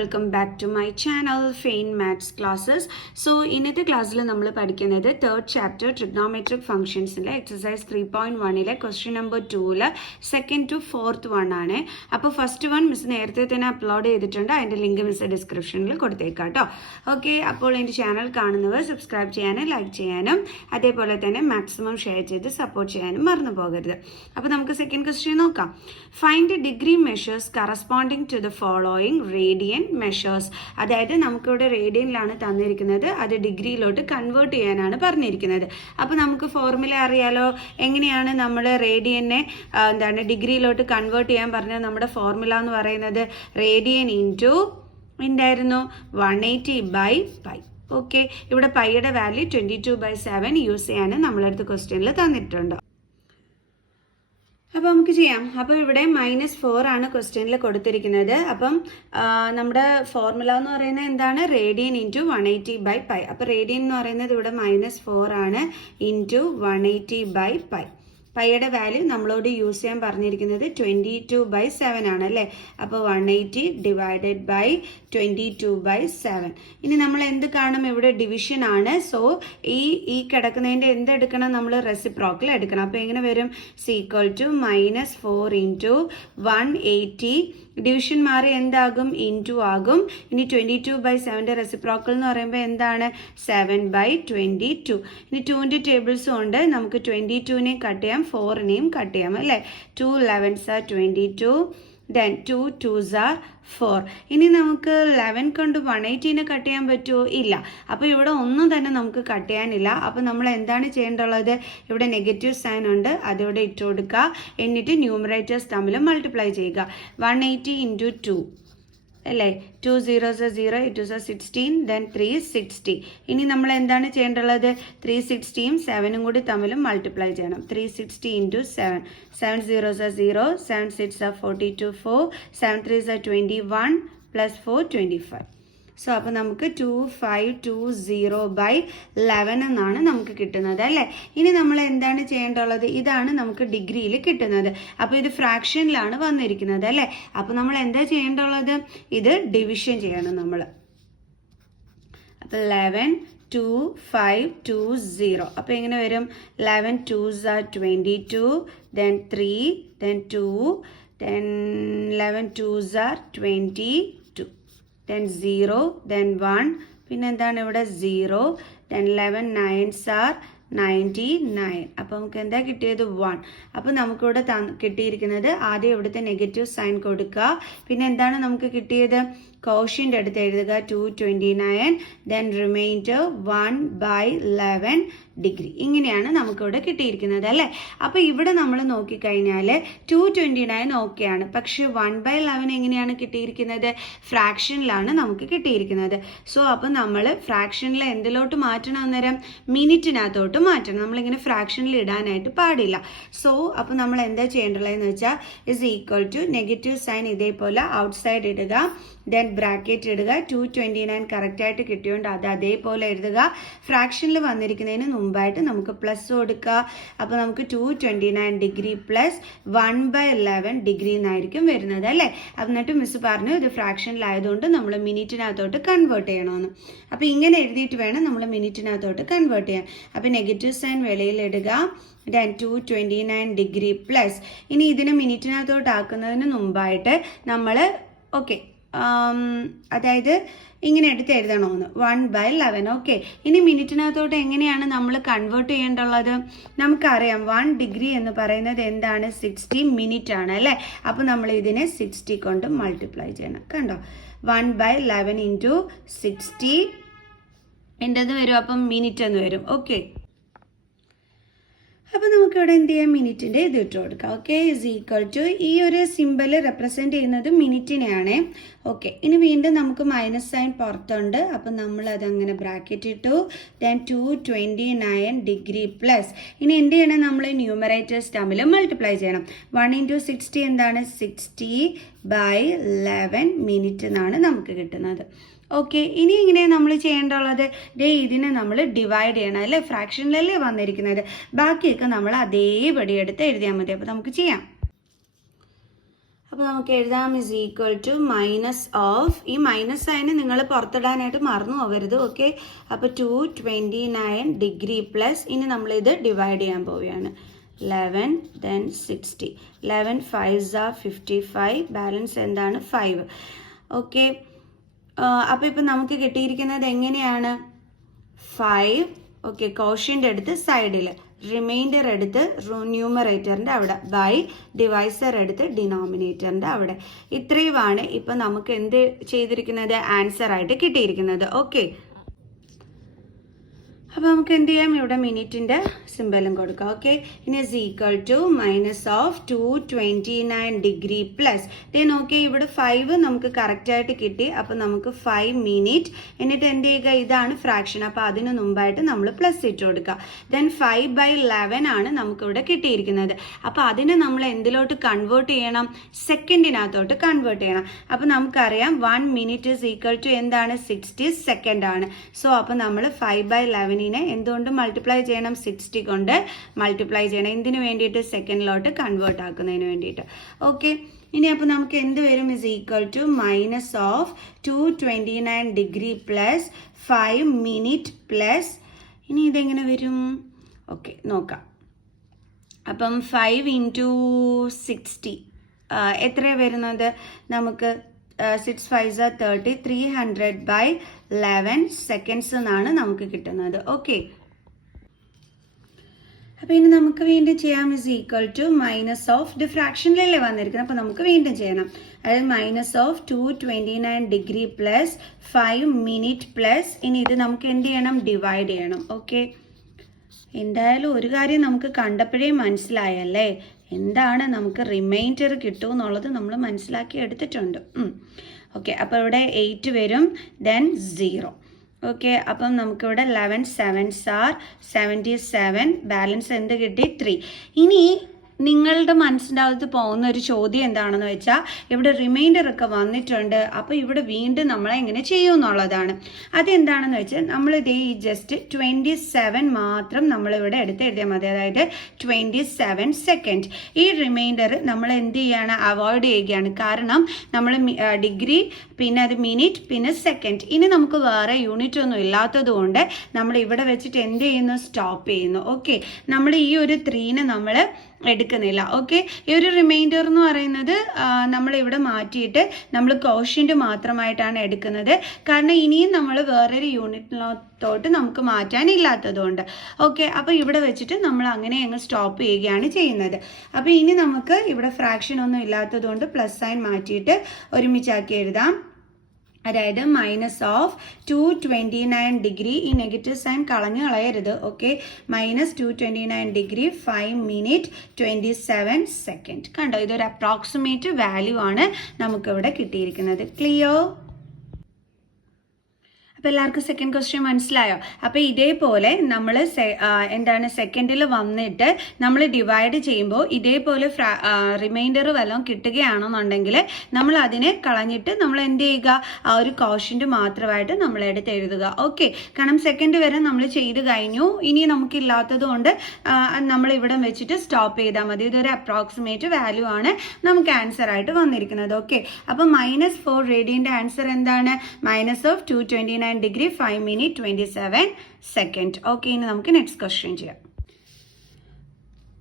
Welcome back to my channel fine maths classes. So ഇന്നത്തെ ക്ലാസ്സിൽ നമ്മൾ പഠിക്കുന്നത് തേർഡ് ചാപ്റ്റർ ട്രിഗ്നോമെട്രിക് ഫംഗ്ഷൻസിലെ exercise 3.1 question number 2 second to fourth one ആണ്. അപ്പോൾ ഫസ്റ്റ് വൺ മിസ് നേരത്തെ തന്നെ അപ്ലോഡ് ചെയ്തിട്ടുണ്ട്, അതിൻ്റെ ലിങ്ക് മിസ് ഡിസ്ക്രിപ്ഷനിൽ കൊടുത്തേക്കാം കേട്ടോ. ഓക്കെ, അപ്പോൾ എൻ്റെ ചാനൽ കാണുന്നവർ സബ്സ്ക്രൈബ് ചെയ്യാനും ലൈക്ക് ചെയ്യാനും അതേപോലെ തന്നെ മാക്സിമം ഷെയർ ചെയ്ത് സപ്പോർട്ട് ചെയ്യാനും മറന്നു പോകരുത്. അപ്പോൾ നമുക്ക് സെക്കൻഡ് ക്വസ്റ്റ്യൻ നോക്കാം. Find degree measures corresponding to the following radian measures. അതായത് നമുക്കിവിടെ റേഡിയനിലാണ് തന്നിരിക്കുന്നത്, അത് ഡിഗ്രിയിലോട്ട് കൺവേർട്ട് ചെയ്യാനാണ് പറഞ്ഞിരിക്കുന്നത്. അപ്പോൾ നമുക്ക് ഫോർമുല അറിയാലോ, എങ്ങനെയാണ് നമ്മൾ റേഡിയനെ ഡിഗ്രിയിലോട്ട് കൺവേർട്ട് ചെയ്യാൻ പറഞ്ഞത്. നമ്മുടെ ഫോർമുല എന്ന് പറയുന്നത് റേഡിയൻ ഇൻറ്റു എന്തായിരുന്നു 180/π. ഓക്കെ, ഇവിടെ പൈയുടെ വാല്യൂ 22/7 യൂസ് ചെയ്യാൻ നമ്മളടുത്ത് ക്വസ്റ്റ്യനിൽ തന്നിട്ടുണ്ട്. അപ്പോൾ നമുക്ക് ചെയ്യാം. അപ്പോൾ ഇവിടെ -4 ആണ് ക്വസ്റ്റ്യനിൽ കൊടുത്തിരിക്കുന്നത്. അപ്പം നമ്മുടെ ഫോർമുല എന്ന് പറയുന്നത് എന്താണ്? Radian into 180/π. അപ്പോൾ റേഡിയൻ എന്ന് പറയുന്നത് ഇവിടെ -4 ആണ് ഇൻറ്റു 180/π. പൈയുടെ വാല്യൂ നമ്മളോട് യൂസ് ചെയ്യാൻ പറഞ്ഞിരിക്കുന്നത് 22/7 ആണ് അല്ലേ. അപ്പോൾ 180 ഡിവൈഡഡ് ബൈ 22/7. ഇനി നമ്മൾ എന്ത് കാണും? ഇവിടെ ഡിവിഷൻ ആണ്. സോ ഈ കിടക്കുന്നതിൻ്റെ എന്തെടുക്കണം? നമ്മൾ റെസിപ്രോക്കൽ എടുക്കണം. അപ്പോൾ എങ്ങനെ വരും? -4 ഇൻറ്റു 180. ഡിവിഷൻ മാറി എന്താകും? ഇൻറ്റു ആകും. ഇനി 22/7 റെസിപ്രോക്കൽ എന്ന് പറയുമ്പോൾ എന്താണ്? 7/22. ഇനി 2ൻ്റെ ടേബിൾസും ഉണ്ട്, നമുക്ക് 22നെ കട്ട് ചെയ്യാം, 4നെയും കട്ട് ചെയ്യാം അല്ലേ. 2 11s are 22, then 2 2s are 4. ഇനി നമുക്ക് 11 കൊണ്ട് 180നെ കട്ട് ചെയ്യാൻ പറ്റുമോ? ഇല്ല. അപ്പോൾ ഇവിടെ ഒന്നും തന്നെ നമുക്ക് കട്ട് ചെയ്യാനില്ല. അപ്പോൾ നമ്മൾ എന്താണ് ചെയ്യേണ്ടുള്ളത്? ഇവിടെ നെഗറ്റീവ് സൈൻ ഉണ്ട്, അതിവിടെ ഇട്ട് കൊടുക്കുക. എന്നിട്ട് ന്യൂമറേറ്റേഴ്സ് തമ്മിൽ മൾട്ടിപ്ലൈ ചെയ്യുക. 180 ഇൻറ്റു 2 അല്ലേ. 2 0s are 0, 8 2s are 16, then 360. ഇനി നമ്മൾ എന്താണ് ചെയ്യേണ്ടുള്ളത്? 360യും 7ഉം കൂടി തമ്മിൽ മൾട്ടിപ്ലൈ ചെയ്യണം. 360 into 7. 7 0s are 0, 7 6 are 42, 4, 7 3s are 21, plus 4 25. So അപ്പോൾ നമുക്ക് 2520/11 എന്നാണ് നമുക്ക് കിട്ടുന്നത് അല്ലേ. ഇനി നമ്മൾ എന്താണ് ചെയ്യേണ്ടുള്ളത്? ഇതാണ് നമുക്ക് ഡിഗ്രിയിൽ കിട്ടുന്നത്. അപ്പോൾ ഇത് ഫ്രാക്ഷനിലാണ് വന്നിരിക്കുന്നത് അല്ലേ. അപ്പോൾ നമ്മൾ എന്താ ചെയ്യേണ്ടുള്ളത്? ഇത് ഡിവിഷൻ ചെയ്യണം നമ്മൾ. അപ്പോൾ 11 2 5 2 0. അപ്പോൾ എങ്ങനെ വരും? 11 2s are 22, then 3, then 2, then 11 2s are 22, then 0, then 1, പിന്നെ എന്താണ് ഇവിടെ 0, then 11 9s are 99. അപ്പോൾ നമുക്ക് എന്താ കിട്ടിയത്? 1. അപ്പോൾ നമുക്കിവിടെ കിട്ടിയിരിക്കുന്നത്, ആദ്യം ഇവിടുത്തെ നെഗറ്റീവ് സൈൻ കൊടുക്കുക. പിന്നെ എന്താണ് നമുക്ക് കിട്ടിയത്? കോഷ്യൻ്റ് എടുത്ത് എഴുതുക 229, ദെൻ റിമൈൻഡർ 1/11 ഡിഗ്രി. ഇങ്ങനെയാണ് നമുക്കിവിടെ കിട്ടിയിരിക്കുന്നത് അല്ലേ. അപ്പോൾ ഇവിടെ നമ്മൾ നോക്കിക്കഴിഞ്ഞാൽ 229 ഓക്കെയാണ്, പക്ഷേ 1/11 എങ്ങനെയാണ് കിട്ടിയിരിക്കുന്നത്? ഫ്രാക്ഷനിലാണ് നമുക്ക് കിട്ടിയിരിക്കുന്നത്. സോ അപ്പോൾ നമ്മൾ ഫ്രാക്ഷനിൽ എന്തിലോട്ട് മാറ്റണം? അന്നേരം മിനിറ്റിനകത്തോട്ട് മാറ്റണം. നമ്മളിങ്ങനെ ഫ്രാക്ഷനിൽ ഇടാനായിട്ട് പാടില്ല. സോ അപ്പോൾ നമ്മൾ എന്താ ചെയ്യേണ്ടതെന്ന് വെച്ചാൽ = നെഗറ്റീവ് സൈൻ ഇതേപോലെ ഔട്ട് സൈഡ് ഇടുക, ദെൻ ബ്രാക്കറ്റ് ഇടുക. 229 കറക്റ്റായിട്ട് കിട്ടിയോണ്ട് അത് അതേപോലെ എഴുതുക. ഫ്രാക്ഷനിൽ വന്നിരിക്കുന്നതിന് മുമ്പായിട്ട് നമുക്ക് പ്ലസ് കൊടുക്കുക. അപ്പോൾ നമുക്ക് 229 ഡിഗ്രി പ്ലസ് 1/11 ഡിഗ്രി എന്നായിരിക്കും വരുന്നത് അല്ലേ. എന്നിട്ട് മിസ് പറഞ്ഞു ഇത് ഫ്രാക്ഷനിലായതുകൊണ്ട് നമ്മൾ മിനിറ്റിനകത്തോട്ട് കൺവേർട്ട് ചെയ്യണമെന്ന്. അപ്പോൾ ഇങ്ങനെ എഴുതിയിട്ട് വേണം നമ്മൾ മിനിറ്റിനകത്തോട്ട് കൺവേർട്ട് ചെയ്യാൻ. അപ്പോൾ നെഗറ്റീവ് സൈൻ വെളിയിലിടുക, ദെൻ 229 ഡിഗ്രി പ്ലസ്. ഇനി ഇതിനെ മിനിറ്റിനകത്തോട്ട് ആക്കുന്നതിന് മുമ്പായിട്ട് നമ്മൾ അതായത് ഇങ്ങനെ എടുത്ത് എഴുതണമെന്ന് 1/11. ഓക്കെ, ഇനി മിനിറ്റിനകത്തോട്ട് എങ്ങനെയാണ് നമ്മൾ കൺവേർട്ട് ചെയ്യേണ്ടുള്ളത്? നമുക്കറിയാം 1 ഡിഗ്രി എന്ന് പറയുന്നത് എന്താണ്? 60 മിനിറ്റ് ആണ് അല്ലേ. അപ്പോൾ നമ്മൾ ഇതിനെ 60 കൊണ്ട് മൾട്ടിപ്ലൈ ചെയ്യണം. കണ്ടോ? 1/11 ഇൻറ്റു 60 എന്തെന്ന് വരും? അപ്പം മിനിറ്റ് എന്ന് വരും. ഓക്കെ, അപ്പോൾ നമുക്കിവിടെ എന്ത് ചെയ്യാം? മിനിറ്റിൻ്റെ ഇത് ഇട്ട് കൊടുക്കാം. ഓക്കെ, = ഈ ഒരു സിമ്പിൾ റെപ്രസെൻറ്റ് ചെയ്യുന്നത് മിനിറ്റിനെയാണ്. ഓക്കെ, ഇനി വീണ്ടും നമുക്ക് മൈനസ് സൈൻ പുറത്തുണ്ട്. അപ്പം നമ്മൾ അതങ്ങനെ ബ്രാക്കറ്റ് ഇട്ടു. Then 229 degree plus. ഇനി എന്ത് ചെയ്യണം? നമ്മൾ ന്യൂമറേറ്റേഴ്സ് തമ്മിൽ മൾട്ടിപ്ലൈ ചെയ്യണം. 1 ഇൻറ്റു 60 എന്താണ്? 60/11 മിനിറ്റ് എന്നാണ് നമുക്ക് കിട്ടുന്നത്. ഓക്കെ, ഇനി ഇങ്ങനെ നമ്മൾ ചെയ്യേണ്ടുള്ളത് ഇതിനെ നമ്മൾ ഡിവൈഡ് ചെയ്യണം അല്ലേ. ഫ്രാക്ഷനിലല്ലേ വന്നിരിക്കുന്നത്, ബാക്കിയൊക്കെ നമ്മൾ അതേപടി എടുത്ത് എഴുതിയാൽ മതി. അപ്പോൾ നമുക്ക് ചെയ്യാം. അപ്പോൾ നമുക്ക് എഴുതാം is equal to minus of, ഈ മൈനസ് സൈന് നിങ്ങൾ പുറത്തിടാനായിട്ട് മറന്നു പോകരുത്. ഓക്കെ, അപ്പോൾ 229 ഡിഗ്രി പ്ലസ്, ഇനി നമ്മളിത് ഡിവൈഡ് ചെയ്യാൻ പോവുകയാണ്. 11 then 60, 11 5s are 55, ബാലൻസ് എന്താണ് 5. ഓക്കെ, അപ്പോൾ ഇപ്പം നമുക്ക് കിട്ടിയിരിക്കുന്നത് എങ്ങനെയാണ് 5. ഓക്കെ, കോഷ്യൻ്റ് എടുത്ത് സൈഡിൽ, റിമൈൻഡർ എടുത്ത് ന്യൂമറേറ്ററിൻ്റെ അവിടെ, ബൈ ഡിവൈസർ എടുത്ത് ഡിനോമിനേറ്ററിൻ്റെ അവിടെ. ഇത്രയുമാണ് ഇപ്പം നമുക്ക് എന്ത് ചെയ്തിരിക്കുന്നത്, ആൻസർ ആയിട്ട് കിട്ടിയിരിക്കുന്നത്. ഓക്കെ, അപ്പോൾ നമുക്ക് എന്ത് ചെയ്യാം, ഇവിടെ മിനിറ്റിൻ്റെ സിമ്പലും കൊടുക്കാം. ഓക്കെ, ഇനി is equal to minus of 229 degree plus, ദേ നോക്കി ഇവിടെ 5 നമുക്ക് കറക്റ്റായിട്ട് കിട്ടി. അപ്പോൾ നമുക്ക് 5 മിനിറ്റ്, എന്നിട്ട് എന്ത് ചെയ്യുക, ഇതാണ് ഫ്രാക്ഷൻ, അപ്പോൾ അതിന് മുമ്പായിട്ട് നമ്മൾ പ്ലസ് ഇട്ട് കൊടുക്കുക. ദെൻ 5/11 ആണ് നമുക്കിവിടെ കിട്ടിയിരിക്കുന്നത്. അപ്പോൾ അതിനെ നമ്മൾ എന്തിലോട്ട് കൺവേർട്ട് ചെയ്യണം, സെക്കൻഡിനകത്തോട്ട് കൺവേർട്ട് ചെയ്യണം. അപ്പോൾ നമുക്കറിയാം 1 മിനിറ്റ് ഇസ് ഈക്വൽ ടു എന്താണ്, 60 സെക്കൻഡ് ആണ്. സോ അപ്പോൾ നമ്മൾ 5/11 എന്തുകൊണ്ട് മൾട്ടിപ്ലൈ ചെയ്യണം, 60 കൊണ്ട് മൾട്ടിപ്ലൈ ചെയ്യണം. എന്തിനു വേണ്ടിയിട്ട്, സെക്കൻഡിലോട്ട് കൺവേർട്ട് ആക്കുന്നതിന് വേണ്ടിയിട്ട്. ഓക്കെ, ഇനി അപ്പോൾ നമുക്ക് എന്ത് വരും, is equal to minus of 229 degree plus 5 minute plus, ഇനി ഇതെങ്ങനെ വരും, ഓക്കെ നോക്കാം. അപ്പം 5 × 60 എത്രയാണ് വരുന്നത്, നമുക്ക് 6 5s are 30, 300/11 സെക്കൻഡ്സ് എന്നാണ് നമുക്ക് കിട്ടുന്നത്. ഓക്കെ, അപ്പോൾ ഇനി നമുക്ക് വീണ്ടും ചെയ്യാം, is equal to minus of, ഇത് ഫ്രാക്ഷനിലല്ലേ വന്നിരിക്കുന്നത്, അപ്പോൾ നമുക്ക് വീണ്ടും ചെയ്യണം. അതായത് minus of 229 degree plus 5 minute plus, ഇനി ഇത് നമുക്ക് എന്ത് ചെയ്യണം, ഡിവൈഡ് ചെയ്യണം. ഓക്കെ, എന്തായാലും ഒരു കാര്യം നമുക്ക് കണ്ടപ്പോഴേ മനസ്സിലായല്ലേ, എന്താണ് നമുക്ക് റിമൈൻഡർ കിട്ടും എന്നുള്ളത് നമ്മൾ മനസ്സിലാക്കി എടുത്തിട്ടുണ്ട്. ഓക്കെ, അപ്പോൾ ഇവിടെ 8 വരും, ദെൻ 0. ഓക്കെ, അപ്പം നമുക്കിവിടെ 11 7s are 77, ബാലൻസ് എന്ത് കിട്ടി, 3. ഇനി നിങ്ങളുടെ മനസ്സിൻ്റെ അകത്ത് പോകുന്ന ഒരു ചോദ്യം എന്താണെന്ന് വെച്ചാൽ, ഇവിടെ റിമൈൻഡർ ഒക്കെ വന്നിട്ടുണ്ട്, അപ്പോൾ ഇവിടെ വീണ്ടും നമ്മൾ എങ്ങനെ ചെയ്യും എന്നുള്ളതാണ്. അതെന്താണെന്ന് വെച്ചാൽ നമ്മൾ ഇതേ ഈ ജസ്റ്റ് 27 മാത്രം നമ്മളിവിടെ എടുത്ത് എഴുതിയാൽ മതി, അതായത് 27 സെക്കൻഡ്. ഈ റിമൈൻഡർ നമ്മൾ എന്ത് ചെയ്യാണ്, അവോയ്ഡ് ചെയ്യുകയാണ്. കാരണം നമ്മൾ ഡിഗ്രി, പിന്നെ അത് മിനിറ്റ്, പിന്നെ സെക്കൻഡ്, ഇനി നമുക്ക് വേറെ യൂണിറ്റ് ഒന്നും ഇല്ലാത്തത് കൊണ്ട് നമ്മൾ ഇവിടെ വെച്ചിട്ട് എന്ത് ചെയ്യുന്നു, സ്റ്റോപ്പ് ചെയ്യുന്നു. ഓക്കെ, നമ്മൾ ഈ ഒരു 3നെ നമ്മൾ എടുക്കുന്നില്ല. ഓക്കെ, ഈ ഒരു റിമൈൻഡർ എന്ന് പറയുന്നത് നമ്മളിവിടെ മാറ്റിയിട്ട് നമ്മൾ കോഷ്യൻ്റ് മാത്രമായിട്ടാണ് എടുക്കുന്നത്. കാരണം ഇനിയും നമ്മൾ വേറൊരു യൂണിറ്റിനകത്തോട്ട് നമുക്ക് മാറ്റാനില്ലാത്തതുകൊണ്ട്. ഓക്കെ, അപ്പോൾ ഇവിടെ വെച്ചിട്ട് നമ്മൾ അങ്ങനെ അങ്ങ് സ്റ്റോപ്പ് ചെയ്യുകയാണ് ചെയ്യുന്നത്. അപ്പോൾ ഇനി നമുക്ക് ഇവിടെ ഫ്രാക്ഷൻ ഒന്നും ഇല്ലാത്തതുകൊണ്ട് പ്ലസ് സൈൻ മാറ്റിയിട്ട് ഒരുമിച്ചാക്കി എഴുതാം. അതായത് മൈനസ് ഓഫ് 229 ഡിഗ്രി, ഈ നെഗറ്റീവ് സൈൻ കളയരുത്. Okay, minus 229 degree 5 minute 27 second. കണ്ടോ, ഇതൊരു അപ്രോക്സിമേറ്റ് വാല്യൂ ആണ് നമുക്കിവിടെ കിട്ടിയിരിക്കുന്നത്. ക്ലിയർ? അപ്പോൾ എല്ലാവർക്കും സെക്കൻഡ് ക്വസ്റ്റ്യൻ മനസ്സിലായോ? അപ്പോൾ ഇതേപോലെ നമ്മൾ എന്താണ് സെക്കൻഡിൽ വന്നിട്ട് നമ്മൾ ഡിവൈഡ് ചെയ്യുമ്പോൾ ഇതേപോലെ റിമൈൻഡർ വല്ലതും കിട്ടുകയാണെന്നുണ്ടെങ്കിൽ നമ്മൾ അതിനെ കളഞ്ഞിട്ട് നമ്മൾ എന്ത് ചെയ്യുക, ആ ഒരു കോഷ്യൻ്റ് മാത്രമായിട്ട് നമ്മൾ എടുത്ത് എഴുതുക. ഓക്കെ, കാരണം സെക്കൻഡ് വരെ നമ്മൾ ചെയ്ത് കഴിഞ്ഞു, ഇനി നമുക്കില്ലാത്തത് കൊണ്ട് നമ്മൾ ഇവിടെ വെച്ചിട്ട് സ്റ്റോപ്പ് ചെയ്താൽ മതി. ഇതൊരു അപ്രോക്സിമേറ്റ് വാല്യൂ ആണ് നമുക്ക് ആൻസർ ആയിട്ട് വന്നിരിക്കുന്നത്. ഓക്കെ, അപ്പോൾ -4 റേഡിയൻ്റെ ആൻസർ എന്താണ്, minus of 229 degree 5 minute 27 second. Okay, ഇനി നമുക്ക് നെക്സ്റ്റ് ക്വസ്റ്റ്യൻ ചെയ്യാം.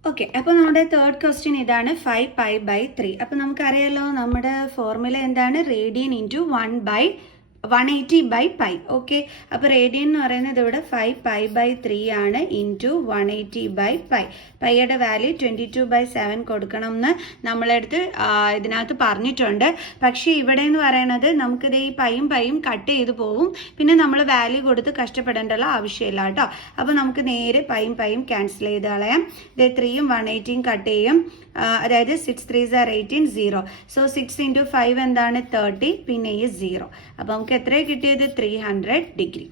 ഓക്കെ, അപ്പോൾ നമ്മുടെ തേർഡ് ക്വസ്റ്റ്യൻ ഇതാണ്, 5π/3. അപ്പോൾ നമുക്കറിയാലോ നമ്മുടെ ഫോർമുല എന്താണ്, റേഡിയൻ ഇൻറ്റു 180/π. ഓക്കെ, അപ്പോൾ റേഡിയൻ എന്ന് പറയുന്നത് ഇവിടെ 5π/3 ആണ് ഇൻറ്റു 180/π. പൈയുടെ വാല്യൂ 22/7 കൊടുക്കണം എന്ന് നമ്മളെടുത്ത് ഇതിനകത്ത് പറഞ്ഞിട്ടുണ്ട്. പക്ഷേ ഇവിടെ എന്ന് പറയുന്നത് നമുക്കിത് ഈ പൈയും കട്ട് ചെയ്ത് പോവും, പിന്നെ നമ്മൾ വാല്യൂ കൊടുത്ത് കഷ്ടപ്പെടേണ്ടുള്ള ആവശ്യമില്ല കേട്ടോ. അപ്പോൾ നമുക്ക് നേരെ പൈയും ക്യാൻസൽ ചെയ്ത് കളയാം. ഇത് 3യും 180യും കട്ട് ചെയ്യും, അതായത് 6 3s are 18 0. സോ 6 × 5 എന്താണ് 30, പിന്നെ ഈ 0. അപ്പോൾ നമുക്ക് എത്രയാണ് കിട്ടിയത്, 300 ഡിഗ്രി.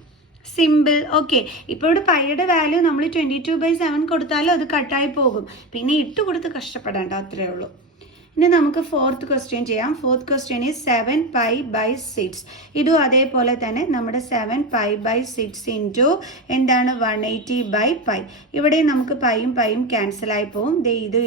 സിമ്പിൾ. ഓക്കെ, ഇപ്പോൾ ഇവിടെ പൈയുടെ വാല്യൂ നമ്മൾ 22/7 കൊടുത്താലും അത് കട്ടായി പോകും, പിന്നെ ഇട്ട് കൊടുത്ത് കഷ്ടപ്പെടേണ്ട, അത്രയേ ഉള്ളൂ. ഇനി നമുക്ക് ഫോർത്ത് ക്വസ്റ്റ്യൻ ചെയ്യാം. Fourth question is 7π/6. ഇതും അതേപോലെ തന്നെ നമ്മുടെ 7π/6 ഇൻറ്റു എന്താണ് 180/π. ഇവിടെ നമുക്ക് പൈയും പൈയും ക്യാൻസൽ ആയി പോകും.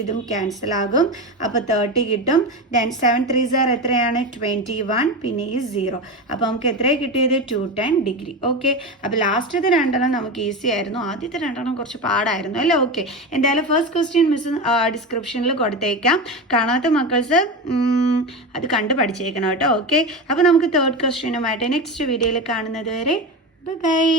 ഇതും ക്യാൻസൽ ആകും. അപ്പോൾ 30 കിട്ടും. ദെൻ 7 3s എത്രയാണ് 21, പിന്നെ ഈ 0. അപ്പോൾ നമുക്ക് എത്രയാണ് കിട്ടിയത് 210 ഡിഗ്രി. ഓക്കെ, അപ്പോൾ ലാസ്റ്റത്തെ രണ്ടെണ്ണം നമുക്ക് ഈസി ആയിരുന്നു, ആദ്യത്തെ രണ്ടെണ്ണം കുറച്ച് പാടായിരുന്നു അല്ലേ. ഓക്കെ, എന്തായാലും ഫസ്റ്റ് ക്വസ്റ്റ്യൻ മിസ് ഡിസ്ക്രിപ്ഷനിൽ കൊടുത്തേക്കാം. കാണാത്ത മക്കൾസ് അത് കണ്ട് പഠിച്ചേക്കണം കേട്ടോ. ഓക്കെ, അപ്പോൾ നമുക്ക് തേർഡ് ക്വസ്റ്റ്യനുമായിട്ട് നെക്സ്റ്റ് വീഡിയോയിൽ കാണുന്നത് വരെ ബൈ ബൈ.